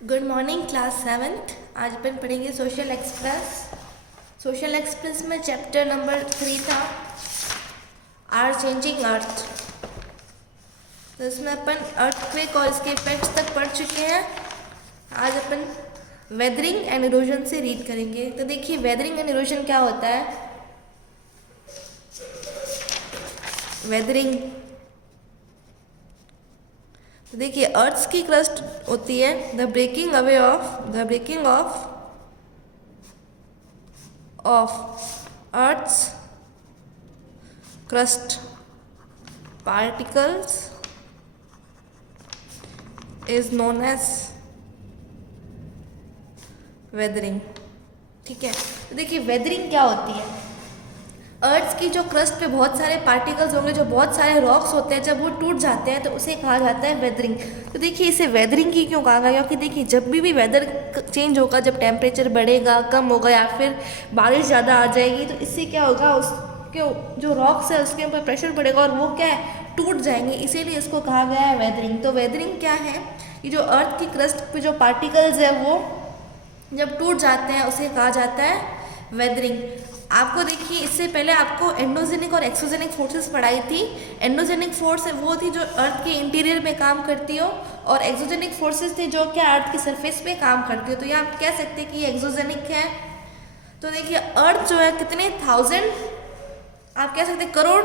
Good morning class seventh. आज अपन पढ़ेंगे social express. Social express में चैप्टर नंबर 3 था आर चेंजिंग अर्थ। तो इसमें अपन अर्थक्वेक और इसके इफेक्ट्स तक पढ़ चुके हैं। आज अपन वेदरिंग एंड इरोजन से रीड करेंगे। तो देखिए वेदरिंग एंड इरोजन क्या होता है। वेदरिंग तो देखिए अर्थ की क्रस्ट होती है the breaking of earth's crust particles is known as weathering. ठीक है, तो देखिए वेदरिंग क्या होती है। अर्थ की जो क्रस्ट पे बहुत सारे पार्टिकल्स होंगे, जो बहुत सारे रॉक्स होते हैं, जब वो टूट जाते हैं तो उसे कहा जाता है वेदरिंग। तो देखिए इसे वेदरिंग की क्यों कहा गया, क्योंकि देखिए जब भी वेदर चेंज होगा, जब टेम्परेचर बढ़ेगा, कम होगा या फिर बारिश ज़्यादा आ जाएगी, तो इससे क्या होगा, उसके जो रॉक्स है उसके ऊपर प्रेशर पड़ेगा और वो क्या है, टूट जाएंगे। इसीलिए इसको कहा गया है वेदरिंग। तो वेदरिंग क्या है, ये जो अर्थ की क्रस्ट पे जो पार्टिकल्स है वो जब टूट जाते हैं उसे कहा जाता है वेदरिंग। आपको देखिए इससे पहले आपको एंडोजेनिक और एक्सोजेनिक फोर्सेस पढ़ाई थी। एंडोजेनिक फोर्स वो थी जो अर्थ के इंटीरियर में काम करती हो, और एक्सोजेनिक फोर्सेस थी जो क्या अर्थ की सरफेस पे काम करती हो। तो ये आप कह सकते हैं कि ये एक्सोजेनिक है। तो देखिए अर्थ जो है कितने थाउजेंड, आप कह सकते करोड़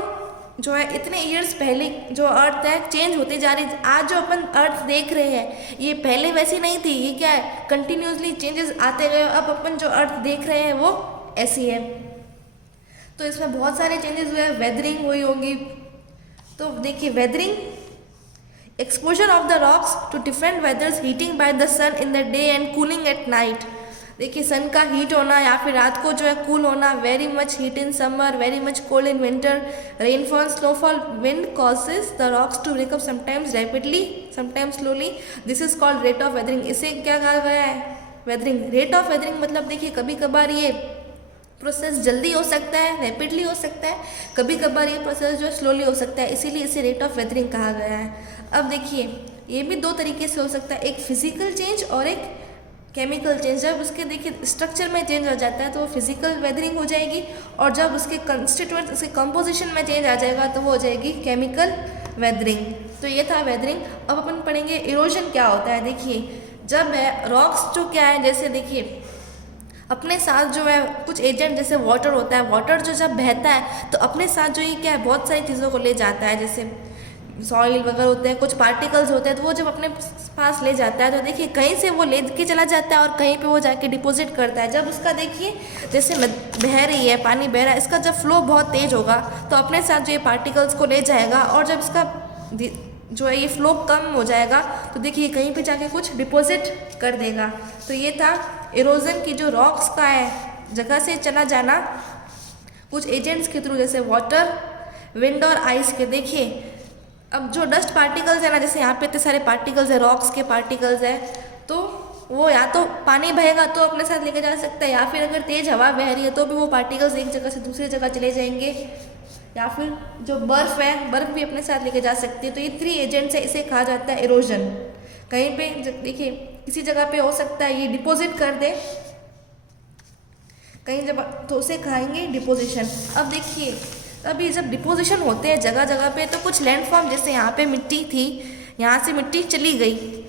जो है इतने ईयर्स पहले जो अर्थ है चेंज होती जा रही है। आज जो अपन अर्थ देख रहे हैं ये पहले वैसी नहीं थी, ये क्या है कंटिन्यूसली चेंजेस आते गए। अब अपन जो अर्थ देख रहे हैं वो ऐसी है। तो इसमें बहुत सारे चेंजेस हुए, वेदरिंग हुई होगी। तो देखिए weathering exposure of the rocks to different weathers, heating by the sun in the day and cooling at night. देखिए सन का हीट होना या फिर रात को जो है कूल होना, very much heat in summer, very much cold in winter, rainfall, snowfall, wind causes the rocks to break up sometimes rapidly sometimes slowly, this is called rate of weathering. इसे क्या कहा गया है, वेदरिंग। रेट ऑफ वेदरिंग मतलब देखिए कभी कभार ये प्रोसेस जल्दी हो सकता है, रैपिडली हो सकता है, कभी कभार ये प्रोसेस जो स्लोली हो सकता है, इसीलिए इसे रेट ऑफ वेदरिंग कहा गया है। अब देखिए ये भी दो तरीके से हो सकता है, एक फिजिकल चेंज और एक केमिकल चेंज। जब उसके देखिए स्ट्रक्चर में चेंज हो जाता है तो वो फिजिकल वेदरिंग हो जाएगी, और जब उसके कंस्टिट्यूएंट उसके कंपोजिशन में चेंज आ जाएगा तो वो हो जाएगी केमिकल वेदरिंग। तो ये था वेदरिंग। अब अपन पढ़ेंगे इरोजन क्या होता है। देखिए जब रॉक्स जो क्या है, जैसे देखिए अपने साथ जो है कुछ एजेंट जैसे वाटर होता है, वाटर जो जब बहता है तो अपने साथ जो ये क्या है बहुत सारी चीज़ों को ले जाता है, जैसे सॉइल वगैरह होते हैं, कुछ पार्टिकल्स होते हैं, तो वो जब अपने पास ले जाता है तो देखिए कहीं से वो ले के चला जाता है और कहीं पे वो जाके डिपॉजिट करता है। जब उसका देखिए जैसे बह रही है, पानी बह रहा है, इसका जब फ्लो बहुत तेज़ होगा तो अपने साथ जो ये पार्टिकल्स को ले जाएगा, और जब इसका जो है ये फ्लो कम हो जाएगा तो देखिए कहीं पे जाके कुछ डिपॉजिट कर देगा। तो ये था इरोजन की जो रॉक्स का है जगह से चला जाना कुछ एजेंट्स के थ्रू, जैसे वाटर, विंड और आइस के। देखिए अब जो डस्ट पार्टिकल्स है ना, जैसे यहाँ पे इतने सारे पार्टिकल्स है, रॉक्स के पार्टिकल्स है, तो वो या तो पानी बहेगा तो अपने साथ लेके जा सकता है, या फिर अगर तेज़ हवा बह रही है तो भी वो पार्टिकल्स एक जगह से दूसरी जगह चले जाएंगे, या फिर जो बर्फ़ है बर्फ़ भी अपने साथ लेके जा सकती है। तो ये 3 एजेंट्स है, इसे कहा जाता है इरोजन। कहीं पे देखिए किसी जगह पे हो सकता है ये डिपॉजिट कर दे कहीं जब, तो उसे कहेंगे डिपोजिशन। अब देखिए अभी जब डिपोजिशन होते हैं जगह जगह पे, तो कुछ लैंडफॉर्म, जैसे यहाँ पे मिट्टी थी, यहाँ से मिट्टी चली गई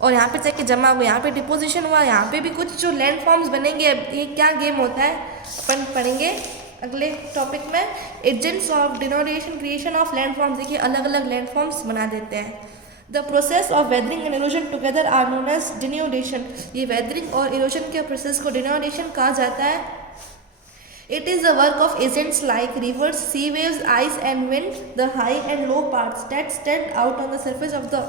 और यहाँ पे जाके जमा हुआ, यहाँ पे डिपोजिशन हुआ, यहाँ पे भी कुछ जो लैंडफॉर्म्स बनेंगे। अब ये क्या गेम होता है अपन पढ़ेंगे अगले टॉपिक में, agents of denudation creation of landforms. देखिए अलग अलग लैंडफॉर्म्स बना देते हैं। The process of weathering and erosion together are known as denudation. ये वेदरिंग और इरोजन के प्रोसेस को डिनोडेशन कहा जाता है। It is the work of agents like rivers, sea waves, ice and wind. The high and low parts that stand out on the surface of the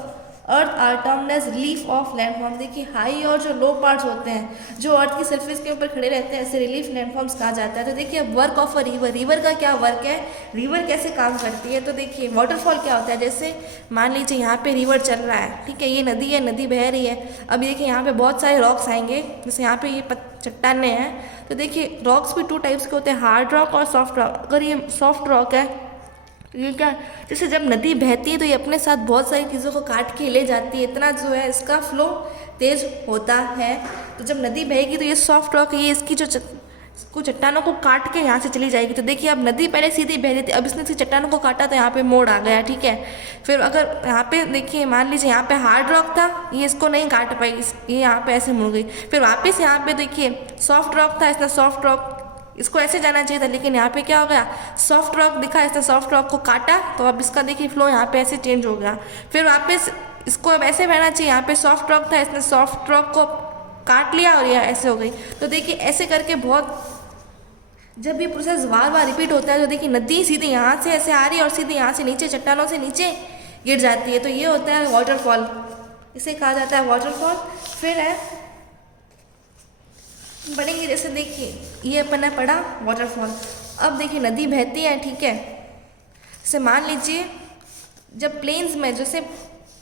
earth are termed as relief of landforms। देखिए high और जो लो parts होते हैं जो अर्थ की surface के ऊपर खड़े रहते हैं, ऐसे रिलीफ लैंडफॉर्म्स कहा जाता है। तो देखिए work of a river, river का क्या वर्क है, रिवर कैसे काम करती है। तो देखिए वाटरफॉल क्या होता है, जैसे मान लीजिए यहाँ पे रिवर चल रहा है, ठीक है, ये नदी है, नदी बह रही है। अब देखिए यहाँ पे बहुत सारे रॉक्स आएंगे, जैसे यहाँ पे ये चट्टाने हैं। तो देखिए रॉक्स भी 2 टाइप्स के होते हैं, हार्ड रॉक और सॉफ्ट रॉक। अगर ये सॉफ्ट रॉक है ये क्या, जैसे जब नदी बहती है तो ये अपने साथ बहुत सारी चीज़ों को काट के ले जाती है, इतना जो है इसका फ्लो तेज होता है। तो जब नदी बहेगी तो ये सॉफ्ट रॉक है, ये इसकी जो कुछ चट्टानों को काट के यहाँ से चली जाएगी। तो देखिए अब नदी पहले सीधी बह रही थी, अब इसने चट्टानों को काटा तो यहाँ पे मोड़ आ गया, ठीक है। फिर अगर यहाँ पे देखिए मान लीजिए यहाँ पे हार्ड रॉक था, ये इसको नहीं काट पाई, ये यहाँ पे ऐसे मुड़ गई। फिर वापस यहाँ पे देखिए सॉफ्ट रॉक था, इसने सॉफ्ट रॉक इसको ऐसे जाना चाहिए था, लेकिन यहाँ पे क्या हो गया, सॉफ्ट रॉक दिखा, इसने सॉफ्ट रॉक को काटा तो अब इसका देखिए फ्लो यहाँ पे ऐसे चेंज हो गया। फिर वापस इसको अब ऐसे बहना चाहिए, यहाँ पे सॉफ्ट रॉक था, इसने सॉफ्ट रॉक को काट लिया और यह ऐसे हो गई। तो देखिए ऐसे करके बहुत, जब ये प्रोसेस बार बार रिपीट होता है तो देखिए नदी सीधे यहाँ से ऐसे आ रही है और सीधे यहाँ से नीचे चट्टानों से नीचे गिर जाती है। तो ये होता है वाटरफॉल, इसे कहा जाता है वाटरफॉल। फिर है पढ़ेंगे, जैसे देखिए ये अपन ने पढ़ा वाटरफॉल। अब देखिए नदी बहती है, ठीक है। जैसे मान लीजिए जब प्लेन्स में, जैसे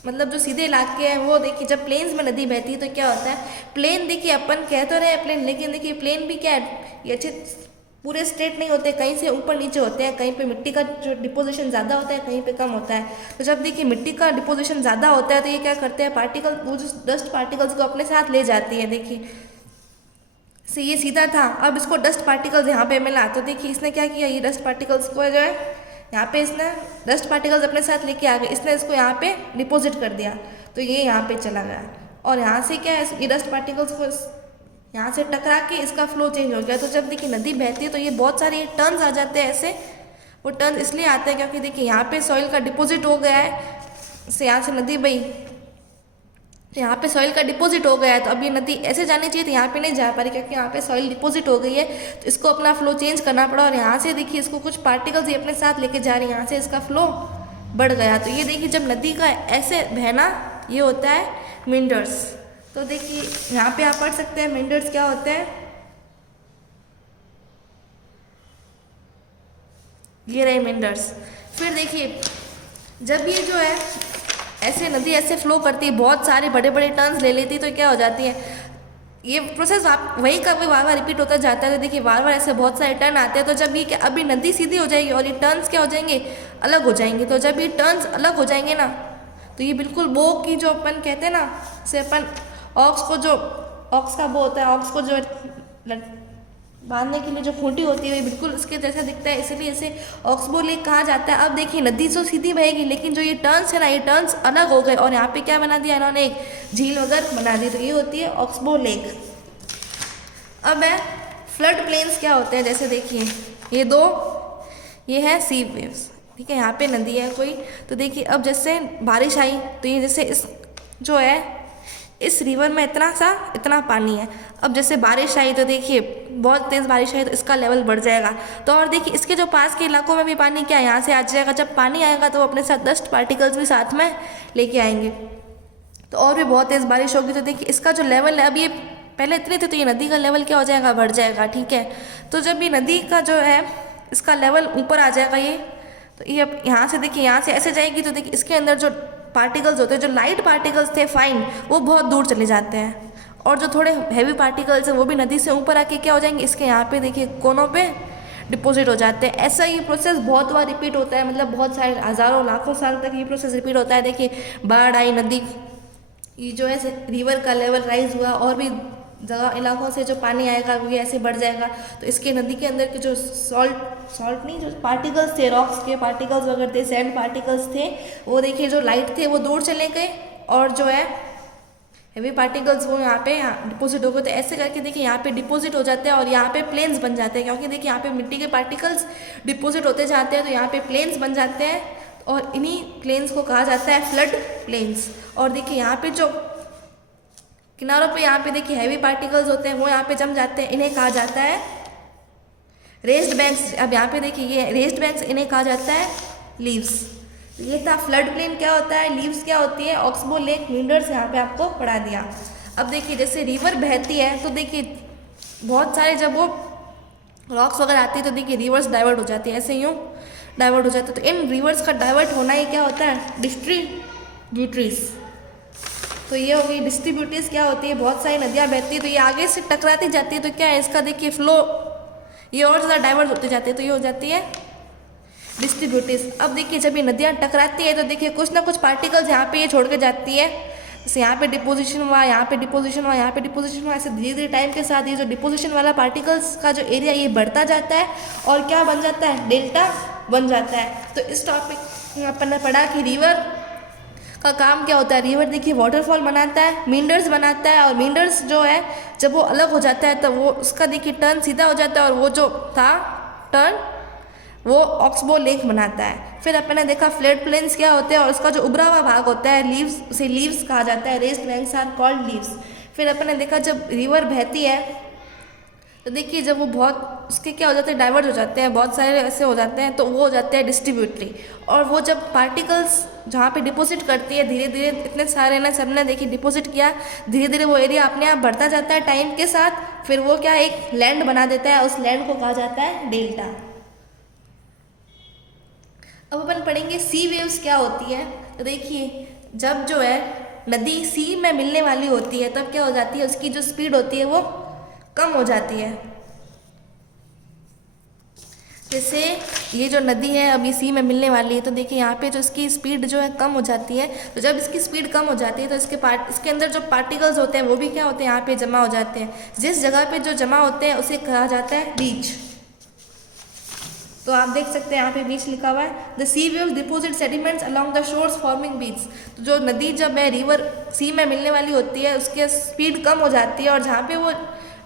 मतलब जो सीधे इलाके हैं वो देखिए, जब प्लेन्स में नदी बहती है तो क्या होता है, प्लेन देखिए अपन कह तो रहे प्लेन, लेकिन देखिए प्लेन भी क्या है, ये अच्छे पूरे स्ट्रेट नहीं होते, कहीं से ऊपर नीचे होते हैं, कहीं पे मिट्टी का जो डिपोजिशन ज़्यादा होता है, कहीं पे कम होता है। तो जब देखिए मिट्टी का डिपोजिशन ज़्यादा होता है तो ये क्या करते हैं, पार्टिकल, वो जो डस्ट पार्टिकल्स को अपने साथ ले जाती है। देखिए से ये सीधा था, अब इसको डस्ट पार्टिकल्स यहाँ पे मिला, तो देखिए इसने क्या किया, ये डस्ट पार्टिकल्स को जो है यहाँ पे इसने डस्ट पार्टिकल्स अपने साथ लेके आ गए, इसने इसको यहाँ पे डिपॉजिट कर दिया, तो ये यहाँ पे चला गया। और यहाँ से क्या है, ये डस्ट पार्टिकल्स को यहाँ से टकरा के इसका फ्लो चेंज हो गया। तो जब देखिए नदी बहती है तो ये बहुत सारे टर्न्स आ जाते हैं ऐसे, वो टर्न इसलिए आते हैं क्योंकि देखिए यहाँ पे सॉइल का डिपॉजिट हो गया है, से यहाँ से नदी बही, यहाँ पे सॉइल का डिपॉजिट हो गया है। तो अब ये नदी ऐसे जानी चाहिए, तो यहाँ पे नहीं जा पा रही क्योंकि यहाँ पे सॉइल डिपॉजिट हो गई है, तो इसको अपना फ्लो चेंज करना पड़ा। और यहाँ से देखिए इसको कुछ पार्टिकल्स ये अपने साथ लेके जा रही है, यहाँ से इसका फ्लो बढ़ गया। तो ये देखिए जब नदी का ऐसे बहना, ये होता है मिंडर्स। तो देखिए यहाँ पे आप पढ़ सकते हैं मिंडर्स क्या होते हैं, ये रहे मिंडर्स। फिर देखिए जब ये जो है ऐसे नदी ऐसे फ्लो करती है, बहुत सारे बड़े बड़े टर्न्स ले लेती है, तो क्या हो जाती है, ये प्रोसेस वही का वही बार बार रिपीट होता जाता है। तो देखिए बार बार ऐसे बहुत सारे टर्न आते हैं, तो जब ये अभी नदी सीधी हो जाएगी और ये टर्न्स क्या हो जाएंगे, अलग हो जाएंगे। तो जब ये टर्न्स अलग हो जाएंगे ना, तो ये बिल्कुल बो की जो अपन कहते हैं ना, से अपन ऑक्स को, जो ऑक्स का बो होता है, ऑक्स को जो बांधने के लिए जो खूंटी होती है, बिल्कुल उसके जैसा दिखता है, इसलिए इसे ऑक्सबो लेक कहा जाता है। अब देखिए नदी जो सीधी बहेगी, लेकिन जो ये टर्न्स है ना, ये टर्न्स अलग हो गए और यहाँ पे क्या बना दिया इन्होंने, एक झील वगैरह बना दी, तो ये होती है ऑक्सबो लेक। अब है फ्लड प्लेन्स क्या होते हैं, जैसे देखिए ये दो, ये है सी वेव्स, ठीक है, यहाँ पे नदी है कोई, तो देखिए अब जैसे बारिश आई तो ये जैसे इस जो है इस रिवर में इतना पानी है। अब जैसे बारिश आई तो देखिए बहुत तेज़ बारिश आई तो इसका लेवल बढ़ जाएगा। तो और देखिए इसके जो पास के इलाकों में भी पानी क्या यहाँ से आ जाएगा, जब पानी आएगा तो वो अपने साथ डस्ट पार्टिकल्स भी साथ में लेके आएंगे, तो और भी बहुत तेज़ बारिश होगी। तो देखिए इसका जो लेवल है, अब ये पहले इतने थे तो ये नदी का लेवल क्या हो जाएगा, बढ़ जाएगा, ठीक है। तो जब ये नदी का जो है इसका लेवल ऊपर आ जाएगा, ये तो ये अब यहाँ से देखिए यहाँ से ऐसे जाएगी, तो देखिए इसके अंदर जो पार्टिकल्स होते हैं, जो लाइट पार्टिकल्स थे फाइन, वो बहुत दूर चले जाते हैं, और जो थोड़े हैवी पार्टिकल्स हैं वो भी नदी से ऊपर आके क्या हो जाएंगे, इसके यहाँ पे देखिए कोनों पे डिपॉजिट हो जाते हैं। ऐसा ये प्रोसेस बहुत बार रिपीट होता है, मतलब बहुत सारे हज़ारों लाखों साल तक ये प्रोसेस रिपीट होता है। देखिए बाढ़ आई, नदी ये जो है रिवर का लेवल राइज हुआ, और भी जगह इलाकों से जो पानी आएगा वो ऐसे बढ़ जाएगा, तो इसके नदी के अंदर के जो सॉल्ट नहीं, जो पार्टिकल्स थे, रॉक्स के पार्टिकल्स वगैरह थे, सैंड पार्टिकल्स थे, वो देखिए जो लाइट थे वो दूर चले गए, और जो है हैवी पार्टिकल्स वो यहाँ पे डिपॉजिट हो गए। तो ऐसे करके देखिए यहाँ पे डिपॉजिट हो जाते हैं और यहाँ पे प्लेन्स बन जाते हैं, क्योंकि देखिए यहाँ पे मिट्टी के पार्टिकल्स डिपॉजिट होते जाते हैं, तो यहाँ पे प्लेन्स बन जाते हैं, और इन्हीं प्लेन्स को कहा जाता है फ्लड प्लेन्स। और देखिए यहाँ पे जो किनारों पे यहाँ पे देखिए हैवी पार्टिकल्स होते हैं, वो यहाँ पे जम जाते हैं, इन्हें कहा जाता है रेस्ड बैंक्स। अब यहाँ पे देखिए ये रेस्ड बैंक्स, इन्हें कहा जाता है लीव्स। ये था फ्लड प्लेन क्या होता है, लीव्स क्या होती है, ऑक्सबो लेक, मिंडर्स यहाँ पे आपको पढ़ा दिया। अब देखिए जैसे रिवर बहती है तो देखिए बहुत सारे जब वो रॉक्स वगैरह आती है तो देखिए रिवर्स डाइवर्ट हो जाती है, ऐसे यूँ डाइवर्ट हो जाता है। तो इन रिवर्स का डाइवर्ट होना ही क्या होता है, डिस्ट्रीब्यूटरीज। तो ये हो गई डिस्ट्रीब्यूटरीज क्या होती है, बहुत सारी नदियाँ बहती है तो ये आगे से टकराती जाती है, तो क्या है इसका देखिए फ्लो ये और ज़्यादा डाइवर्ट होते जाते हैं, तो ये हो जाती है डिस्ट्रीब्यूटिव। अब देखिए जब ये नदियाँ टकराती है तो देखिए कुछ ना कुछ पार्टिकल्स यहाँ पे ये छोड़ के जाती है, जैसे यहाँ पे डिपोजिशन हुआ, यहाँ पे डिपोजिशन हुआ, यहाँ पे डिपोजिशन हुआ, ऐसे धीरे धीरे टाइम के साथ ये जो डिपोजिशन वाला पार्टिकल्स का जो एरिया ये बढ़ता जाता है और क्या बन जाता है, डेल्टा बन जाता है। तो इस टॉपिक में अपन ने पढ़ा कि रिवर का काम क्या होता है। रिवर देखिए वाटरफॉल बनाता है, मींडर्स बनाता है, और मींडर्स जो है जब वो अलग हो जाता है तो वो उसका देखिए टर्न सीधा हो जाता है और वो जो था टर्न वो ऑक्सबो लेक बनाता है। फिर अपन ने देखा फ्लड प्लेन्स क्या होते हैं और उसका जो उभरा हुआ भाग होता है लीव्स, उसे लीव्स कहा जाता है, raised banks are called levees. फिर अपन ने देखा जब रिवर बहती है तो देखिए जब वो बहुत उसके क्या हो जाते हैं, डाइवर्ट हो जाते हैं, बहुत सारे ऐसे हो जाते हैं तो वो हो जाते हैं डिस्ट्रीब्यूटरी। और वो जब पार्टिकल्स जहाँ पे डिपॉजिट करती है धीरे धीरे, इतने सारे ना सबने देखिए डिपॉजिट किया, धीरे धीरे वो एरिया अपने आप बढ़ता जाता है टाइम के साथ, फिर वो क्या एक लैंड बना देता है, उस लैंड को कहा जाता है डेल्टा। अब अपन पढ़ेंगे सी वेव्स क्या होती है। तो देखिए जब जो है नदी सी में मिलने वाली होती है तब क्या हो जाती है, उसकी जो स्पीड होती है वो कम हो जाती है। जैसे ये जो नदी है अभी सी में मिलने वाली है तो देखिए यहाँ पे जो इसकी स्पीड जो है कम हो जाती है। तो जब इसकी स्पीड कम हो जाती है तो इसके अंदर जो पार्टिकल्स होते हैं वो भी क्या होते हैं, यहाँ पे जमा हो जाते हैं। जिस जगह पे जो जमा होते हैं उसे कहा जाता है बीच। तो आप देख सकते हैं यहाँ पे बीच लिखा हुआ है। The sea waves deposit sediments along the shores forming beach. तो जो नदी जब है रिवर सी में मिलने वाली होती है उसकी स्पीड कम हो जाती है और जहाँ पे वो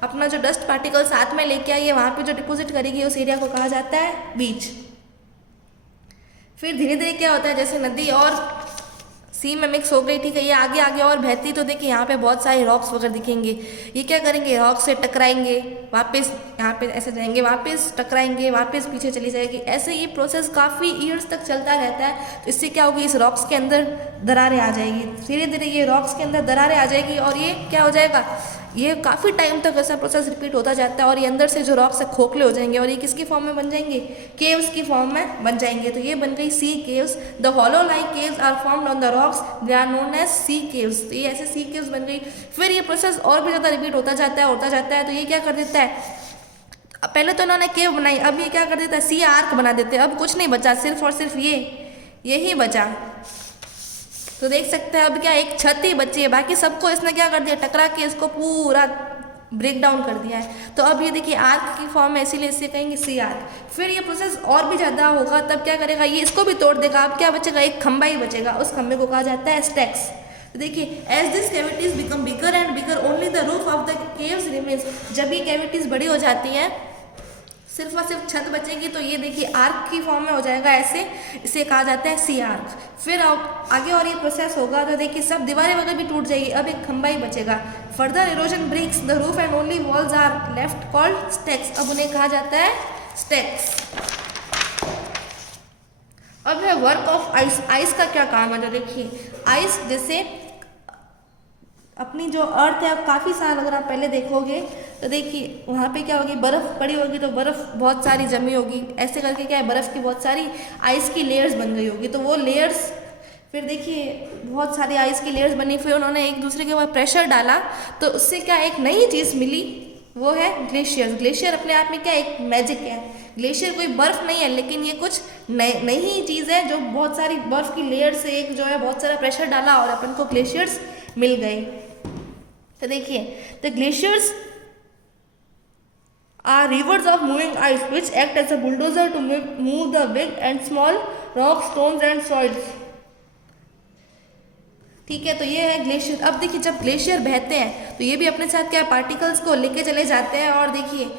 अपना जो डस्ट पार्टिकल साथ में लेके आई है वहाँ पे जो डिपोजिट करेगी उस एरिया को कहा जाता है बीच। फिर धीरे धीरे क्या होता है, जैसे नदी और सी में मिक्स हो गई, ठीक है, ये आगे आगे और बहती तो देखिए यहाँ पे बहुत सारे रॉक्स वगैरह दिखेंगे। ये क्या करेंगे, रॉक से टकराएंगे, वापस यहाँ पे ऐसे जाएंगे, वापस टकराएंगे, वापस पीछे चली जाएगी। ऐसे ये प्रोसेस काफ़ी ईयर्स तक चलता रहता है। तो इससे क्या होगी, इस रॉक्स के अंदर दरारें आ जाएगी, धीरे धीरे ये रॉक्स के अंदर दरारें आ जाएगी और ये क्या हो जाएगा, ये काफ़ी टाइम तक ऐसा प्रोसेस रिपीट होता जाता है और ये अंदर से जो रॉक्स है खोखले हो जाएंगे और ये किसकी फॉर्म में बन जाएंगे, केव्स की फॉर्म में बन जाएंगे। तो ये बन गई sea caves. The hollow like caves are formed on the rocks, they are known as sea caves. तो ये ऐसे सी केव्स बन गई। फिर ये प्रोसेस और भी ज़्यादा रिपीट होता जाता है। तो ये क्या कर देता है, पहले तो इन्होंने केव बनाई, अब ये क्या कर देता है, सी आर्क बना देते हैं। अब कुछ नहीं बचा, सिर्फ और सिर्फ यही बचा। तो देख सकते हैं अब क्या, एक छत ही बची है, बाकी सबको इसने क्या कर दिया, टकरा के इसको पूरा ब्रेक डाउन कर दिया है। तो अब ये देखिए आर्क की फॉर्म है, इसीलिए इसे कहेंगे सी आर्क। फिर ये प्रोसेस और भी ज़्यादा होगा, तब क्या करेगा, ये इसको भी तोड़ देगा। अब क्या बचेगा, एक खंबा ही बचेगा, उस खंबे को कहा जाता है स्टैक्स। तो देखिए as this cavities become bigger and bigger only the roof of the caves remains. जब ये कैविटीज बड़ी हो जाती हैं, सिर्फ और सिर्फ छत बचेगी, तो ये देखिए आर्क की फॉर्म में हो जाएगा, ऐसे इसे कहा जाता है सी आर्क। फिर आगे और ये प्रोसेस होगा तो देखिए सब दीवारें वगैरह भी टूट जाएगी, अब एक खंबा ही बचेगा। Further erosion breaks the roof and only walls are left called stacks. अब उन्हें कहा जाता है स्टैक्स। अब है वर्क ऑफ आइस। आइस का क्या काम है, तो देखिए आइस जैसे अपनी जो अर्थ है, अब काफ़ी साल अगर आप पहले देखोगे तो देखिए वहाँ पे क्या होगी, बर्फ़ पड़ी होगी, तो बर्फ़ बहुत सारी जमी होगी, ऐसे करके क्या है, बर्फ़ की बहुत सारी आइस की लेयर्स बन गई होगी। तो वो लेयर्स, फिर देखिए बहुत सारी आइस की लेयर्स बनी, फिर उन्होंने एक दूसरे के ऊपर प्रेशर डाला तो उससे क्या एक नई चीज़ मिली, वो है ग्लेशियर। ग्लेशियर अपने आप में क्या एक मैजिक है। ग्लेशियर कोई बर्फ़ नहीं है, लेकिन ये कुछ नई चीज़ है जो बहुत सारी बर्फ़ की लेयर से एक जो है बहुत सारा प्रेशर डाला और अपन को ग्लेशियर्स मिल गए। तो देखिए the glaciers are rivers of moving ice which act as a bulldozer to move the big and small rock, stones and soils. ठीक है, तो ये है ग्लेशियर। अब देखिए जब ग्लेशियर बहते हैं तो ये भी अपने साथ क्या पार्टिकल्स को लेके चले जाते हैं। और देखिए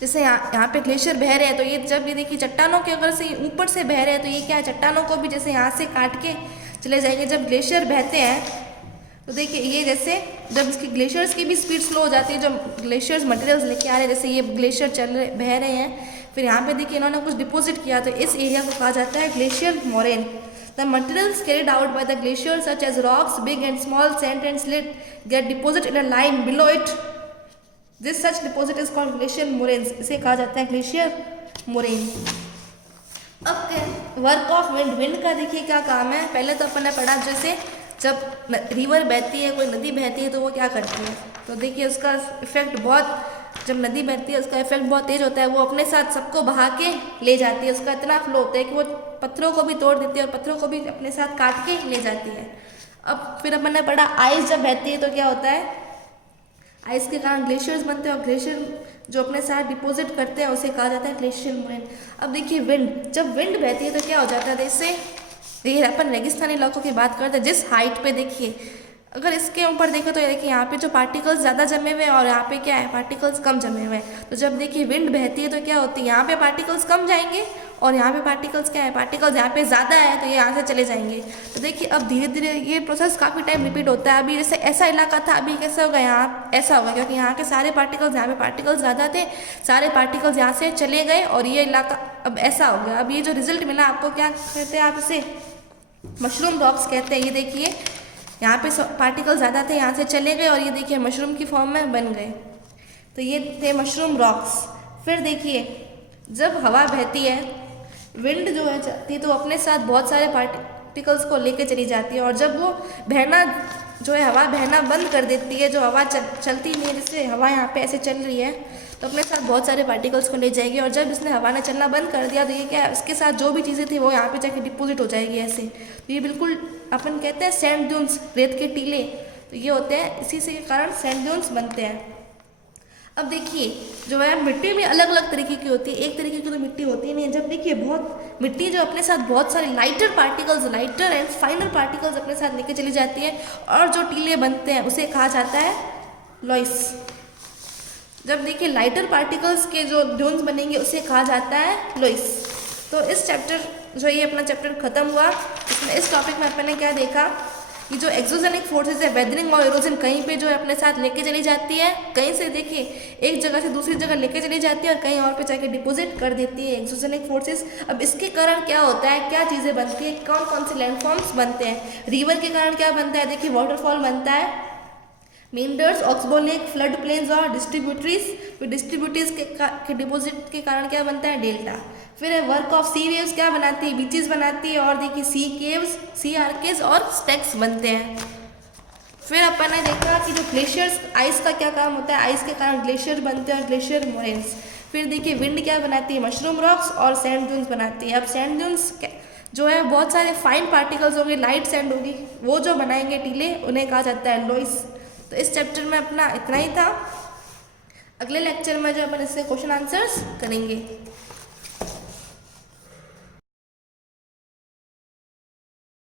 जैसे यहाँ पे ग्लेशियर बह रहे हैं तो ये जब ये देखिए चट्टानों के अगर से ऊपर से बह रहे हैं तो ये क्या है, चट्टानों को भी जैसे यहाँ से काट के चले जाएंगे। जब ग्लेशियर बहते हैं तो देखिए ये जैसे जब इसकी ग्लेशियर्स की भी स्पीड स्लो हो जाती है, जब ग्लेशियर्स मटेरियल्स लेके आ रहे हैं, जैसे ये ग्लेशियर बह रहे हैं, फिर यहाँ पे देखिए इन्होंने कुछ डिपॉजिट किया, तो इस एरिया को कहा जाता है glacier moraine. The materials carried out by the glacier such as rocks, big and small, sand and silt get deposit in a line below it. This such deposit is called glacier moraines. इसे कहा जाता है glacier moraine. अब work of wind. Wind का देखिए क्या काम है। पहले तो अपन ने पढ़ा जैसे जब रिवर बहती है, कोई नदी बहती है तो वो क्या करती है, तो देखिए उसका इफेक्ट बहुत जब नदी बहती है उसका इफेक्ट बहुत तेज होता है, वो अपने साथ सबको बहा के ले जाती है, उसका इतना फ्लो होता है कि वो पत्थरों को भी तोड़ देती है और पत्थरों को भी अपने साथ काट के ले जाती है। अब फिर अपन ने पढ़ा आइस जब बहती है तो क्या होता है, आइस के कारण ग्लेशियर्स बनते हैं और ग्लेशियर जो अपने साथ डिपॉजिट करते हैं उसे कहा जाता है ग्लेशियर मोरेन। अब देखिए विंड, जब विंड बहती है तो क्या हो जाता है, जैसे देखिए अपन रेगिस्तानी इलाकों की बात करते हैं, जिस हाइट पे देखिए अगर इसके ऊपर देखें तो देखिए यहाँ पे जो पार्टिकल्स ज़्यादा जमे हुए हैं और यहाँ पे क्या है पार्टिकल्स कम जमे हुए हैं। तो जब देखिए विंड बहती है तो क्या होती है, यहाँ पे पार्टिकल्स कम जाएंगे और यहाँ पे पार्टिकल्स क्या है, पार्टिकल्स यहाँ पे ज़्यादा है तो ये यहाँ से चले जाएंगे। तो देखिए अब धीरे धीरे ये प्रोसेस काफ़ी टाइम रिपीट होता है। अभी जैसे ऐसा इलाका था, अभी कैसा होगा, यहाँ ऐसा होगा क्योंकि यहाँ के सारे पार्टिकल्स, यहाँ पे पार्टिकल्स ज़्यादा थे, सारे पार्टिकल्स यहाँ से चले गए और ये इलाका अब ऐसा हो गया। अब ये जो रिजल्ट मिला आपको क्या कहते हैं, आप इसे मशरूम रॉक्स कहते हैं। ये देखिए यहाँ पे पार्टिकल ज़्यादा थे, यहाँ से चले गए और ये देखिए मशरूम की फॉर्म में बन गए। तो ये थे मशरूम रॉक्स। फिर देखिए जब हवा बहती है, विंड जो है चलती है तो अपने साथ बहुत सारे पार्टिकल्स को लेके चली जाती है और जब वो बहना जो है, हवा बहना बंद कर देती है, जो हवा चलती नहीं है, जैसे हवा यहाँ पे ऐसे चल रही है तो अपने साथ बहुत सारे पार्टिकल्स को ले जाएगी और जब इसने हवा ने चलना बंद कर दिया तो ये क्या है, इसके साथ जो भी चीज़ें थी वो यहाँ पे जाके डिपॉजिट हो जाएगी ऐसे। तो ये बिल्कुल अपन कहते हैं सैंड ड्यून्स, रेत के टीले, तो ये होते हैं, इसी से के कारण सैंड ड्यून्स बनते हैं। अब देखिए जो है मिट्टी में अलग अलग तरीके की होती है, एक तरीके की तो मिट्टी होती नहीं है। जब देखिए बहुत मिट्टी जो अपने साथ बहुत सारे lighter particles, lighter and फाइनर particles अपने साथ लेके चली जाती है और जो टीले बनते हैं उसे कहा जाता है लॉइस। जब देखिए लाइटर पार्टिकल्स के जो ड्यून्स बनेंगे उसे कहा जाता है लॉइस। तो इस चैप्टर जो ये अपना चैप्टर खत्म हुआ, इसमें इस टॉपिक में अपन ने क्या देखा कि जो एक्सोजेनिक फोर्सेस है, वेदरिंग और इरोजन कहीं पे जो है अपने साथ लेके चली जाती है, कहीं से देखिए एक जगह से दूसरी जगह लेके चली जाती है और कहीं और पे जाके डिपॉजिट कर देती है एक्सोजेनिक फोर्सेस। अब इसके कारण क्या होता है, क्या चीज़ें बनती है, कौन कौन से लैंडफॉर्म्स बनते हैं। रिवर के कारण क्या बनता है, देखिए वाटरफॉल बनता है, मींडर्स, ऑक्सबो लेक, फ्लड प्लेन्स और डिस्ट्रीब्यूटरीज। फिर डिस्ट्रीब्यूटरीज के डिपॉजिट के कारण क्या बनता है, डेल्टा। फिर है वर्क ऑफ सी वेव्स, क्या बनाती है, बीचेस बनाती है और देखिए सी केव्स, सी आर्केज और स्टेक्स बनते हैं। फिर अपन ने देखा कि जो ग्लेशियर्स, आइस का क्या काम होता है, आइस के कारण ग्लेशियर बनते हैं और ग्लेशियर मोरेन्स। फिर देखिए विंड क्या बनाती है, मशरूम रॉक्स और सैंड ड्यून्स बनाती है। अब सैंड ड्यून्स जो है बहुत सारे फाइन पार्टिकल्स होंगे, लाइट सैंड होगी, वो जो बनाएंगे टीले उन्हें कहा जाता है लॉइस। तो इस चैप्टर में अपना इतना ही था। अगले लेक्चर में जो अपन इससे क्वेश्चन आंसर्स करेंगे।